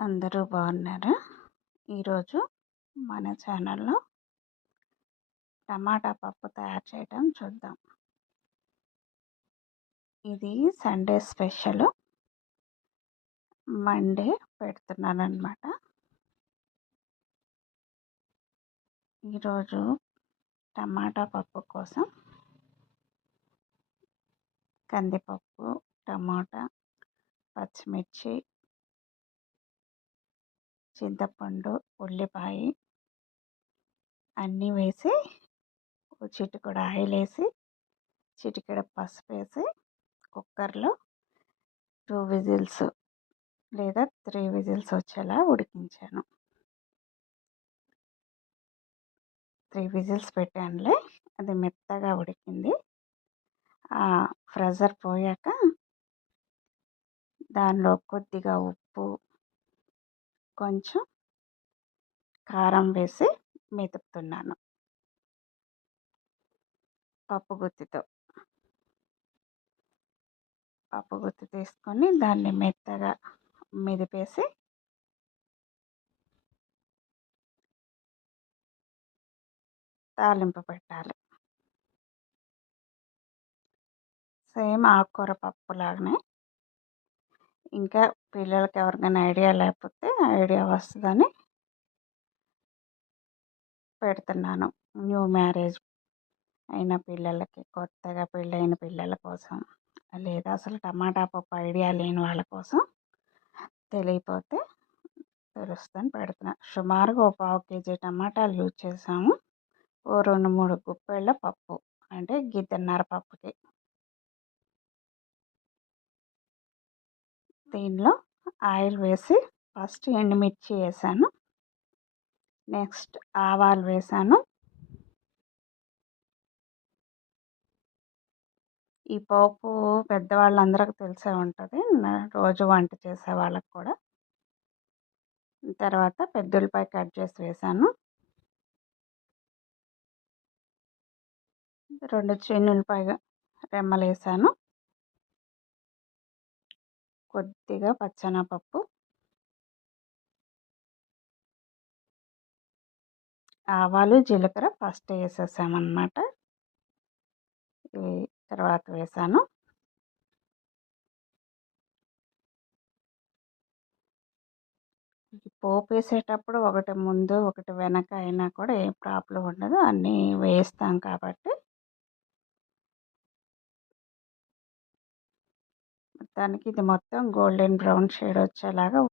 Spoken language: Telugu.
అందరూ బాగున్నారా? ఈరోజు మన ఛానల్లో టమాటా పప్పు తయారు చేయడం చూద్దాం. ఇది సండే స్పెషల్. మండే పెడుతున్నాను అన్నమాట. ఈరోజు టమాటా పప్పు కోసం కందిపప్పు, టమాటా, పచ్చిమిర్చి, చింతపండు, ఉల్లిపాయ అన్నీ వేసి చిటికెడు ఆయిల్ వేసి చిటికెడు పసుపు వేసి కుక్కర్లో 2 విజిల్స్ లేదా 3 విజిల్స్ వచ్చేలా ఉడికించాను. 3 విజిల్స్ పెట్టానులే, అది మెత్తగా ఉడికింది. ప్రెషర్ పోయాక దానిలో కొద్దిగా ఉప్పు, కొంచెం కారం వేసి మెదుపుతున్నాను పప్పు గుత్తి తీసుకొని దాన్ని మెత్తగా మెదిపేసి తాలింపు పెట్టాలి. సేమ్ ఆకుకూర పప్పు లాగానే. ఇంకా పిల్లలకి ఎవరికైనా ఐడియా లేకపోతే ఐడియా వస్తుందని పెడుతున్నాను. న్యూ మ్యారేజ్ అయిన పిల్లలకి, కొత్తగా పెళ్ళైన పిల్లల కోసం, లేదా అసలు టమాటా పప్పు ఐడియా లేని వాళ్ళ కోసం తెలియపోతే తెలుస్తుందని పెడుతున్నా. సుమారుగా ఒక 1/2 కేజీ టమాటాలు యూజ్ చేసాము. ఓ 2-3 గుప్పెళ్ళ పప్పు, అంటే గిద్దన్నర పప్పుకి. దీనిలో ఆయిల్ వేసి ఫస్ట్ ఎండుమిర్చి వేసాను, నెక్స్ట్ ఆవాలు వేసాను. ఈ పోపు పెద్దవాళ్ళందరికీ తెలిసే ఉంటుంది, రోజు వంట చేసే వాళ్ళకి కూడా. తర్వాత పెద్దుల్లిపాయ కట్ చేసి వేసాను, 2 చిన్నుల్లిపాయ రెమ్మలు వేసాను, కొద్దిగా పచ్చెనగపప్పు, ఆవాలు, జీలకర్ర ఫస్ట్ వేసేసామన్నమాట. ఇవి తర్వాత వేసాను. పోపు వేసేటప్పుడు ఒకటి ముందు ఒకటి వెనక అయినా కూడా ఏం ప్రాబ్లం ఉండదు, అన్నీ వేస్తాం కాబట్టి. మొత్తానికి ఇది మొత్తం గోల్డెన్ బ్రౌన్ షేడ్ వచ్చేలాగా